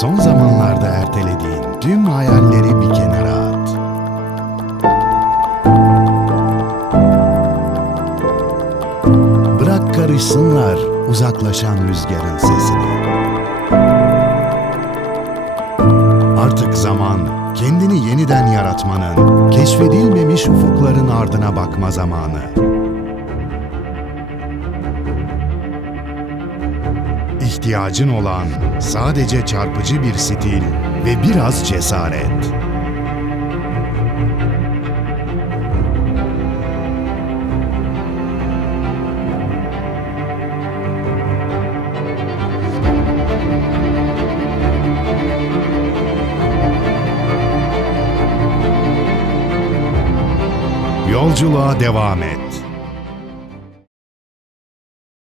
Son zamanlarda ertelediğin tüm hayalleri bir kenara at. Bırak karışsınlar uzaklaşan rüzgarın sesini. Artık zaman kendini yeniden yaratmanın, keşfedilmemiş ufukların ardına bakma zamanı. İhtiyacın olan sadece çarpıcı bir stil ve biraz cesaret. Yolculuğa devam et.